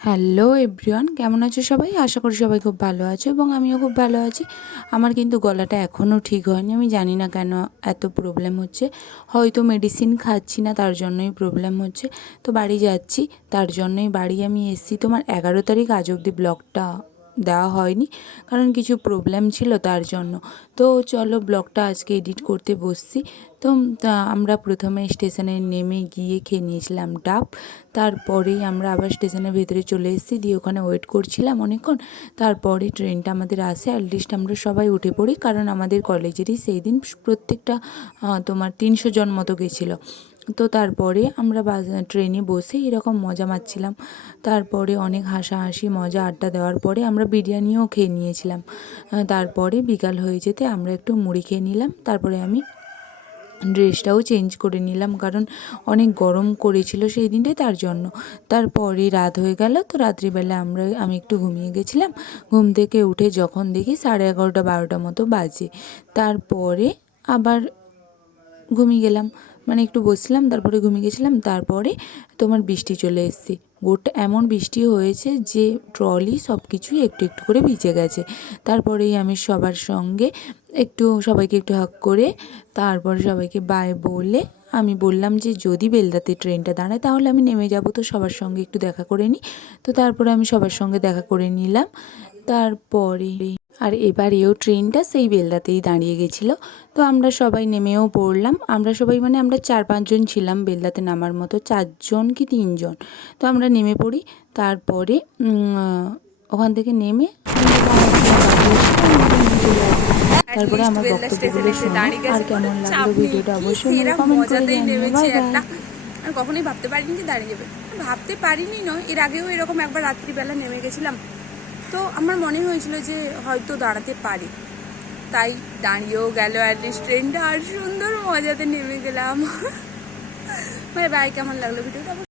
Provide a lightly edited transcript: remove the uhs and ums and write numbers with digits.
Hello everyone, কেমন আছো সবাই? আশা করি সবাই খুব ভালো আছো এবং আমিও খুব ভালো আছি। আমার কিন্তু গলাটা এখনও ঠিক হয়নি, আমি জানি না কেন এত প্রবলেম হচ্ছে। হয়তো মেডিসিন খাচ্ছি না, তার জন্যই প্রবলেম হচ্ছে। তো বাড়ি যাচ্ছি, তার জন্যই বাড়ি আমি এসেছি। তোমার 11 তারিখ আজ অবধি ব্লগটা দেওয়া হয়নি, কারণ কিছু প্রবলেম ছিল তার জন্য। তো চলো ব্লগটা আজকে এডিট করতে বসছি। তো আমরা প্রথমে স্টেশনে নেমে গিয়ে খেয়ে নিয়েছিলাম ডাব। তারপরেই আমরা আবার স্টেশনের ভেতরে চলে এসেছি, দিয়ে ওখানে ওয়েট করছিলাম অনেকক্ষণ। তারপরে ট্রেনটা আমাদের আসে, অ্যাটলিস্ট আমরা সবাই উঠে পড়ি, কারণ আমাদের কলেজেরই সেই দিন প্রত্যেকটা তোমার 300 জন মতো গেছিলো। তো তারপরে আমরা ট্রেনে বসে এরকম মজা মারছিলাম। তারপরে অনেক হাসাহাসি মজা আড্ডা দেওয়ার পরে আমরা বিরিয়ানিও খেয়ে নিয়েছিলাম। তারপরে বিকাল হয়ে যেতে আমরা একটু মুড়ি খেয়ে নিলাম। তারপরে আমি ড্রেসটাও চেঞ্জ করে নিলাম, কারণ অনেক গরম করেছিল সেই দিনটায়, তার জন্য। তারপরে রাত হয়ে গেল, তো রাত্রিবেলা আমি একটু ঘুমিয়ে গেছিলাম। ঘুম থেকে উঠে যখন দেখি 11:30-12টা মতো বাজে। তারপরে আবার ঘুমিয়ে গেলাম, মানে একটু বসছিলাম, তারপরে ঘুমিয়ে গেছিলাম। তারপরে তোমার বৃষ্টি চলে এসেছে, গোটা এমন বৃষ্টি হয়েছে যে ট্রলি সব কিছুই একটু একটু করে ভিজে গেছে। তারপরেই আমি সবাইকে একটু হাগ করে তারপরে সবাইকে বাই বলে আমি বললাম যে যদি বেলদাতে ট্রেনটা দাঁড়ায় তাহলে আমি নেমে যাব, তো সবার সঙ্গে একটু দেখা করে নিই। তো তারপরে আমি সবার সঙ্গে দেখা করে নিলাম। তারপরে আর এবারেও ট্রেনটা সেই বেলদাতেই দাঁড়িয়ে গেছিলো। তো আমরা সবাই নেমেও পড়লাম। আমরা সবাই মানে আমরা 4-5 জন ছিলাম বেলদাতে নামার মতো, 4 জন কি 3 জন। তো আমরা নেমে পড়ি। তারপরে ওখান থেকে নেমে তারপরে আমার বক্তব্যগুলো শোনো, আর কেমন লাগলো ভিডিওটা অবশ্যই আমাকে কমেন্ট করে জানিও। Bye bye. আমি কখনোই ভাবতে পারিনি যে দাঁড়িয়ে যাবে, ভাবতে পারিনি নয়, এর আগেও এরকম একবার রাত্রিবেলা নেমে গেছিলাম। তো আমার মনে হয়েছিল যে হয়তো দাঁড়াতে পারি, তাই দাঁড়িয়েও গেল অ্যাটলিস্ট ট্রেনটা, আর সুন্দর মজাতে নেমে গেলাম। Bye bye. কেমন লাগলো ভিডিওটা?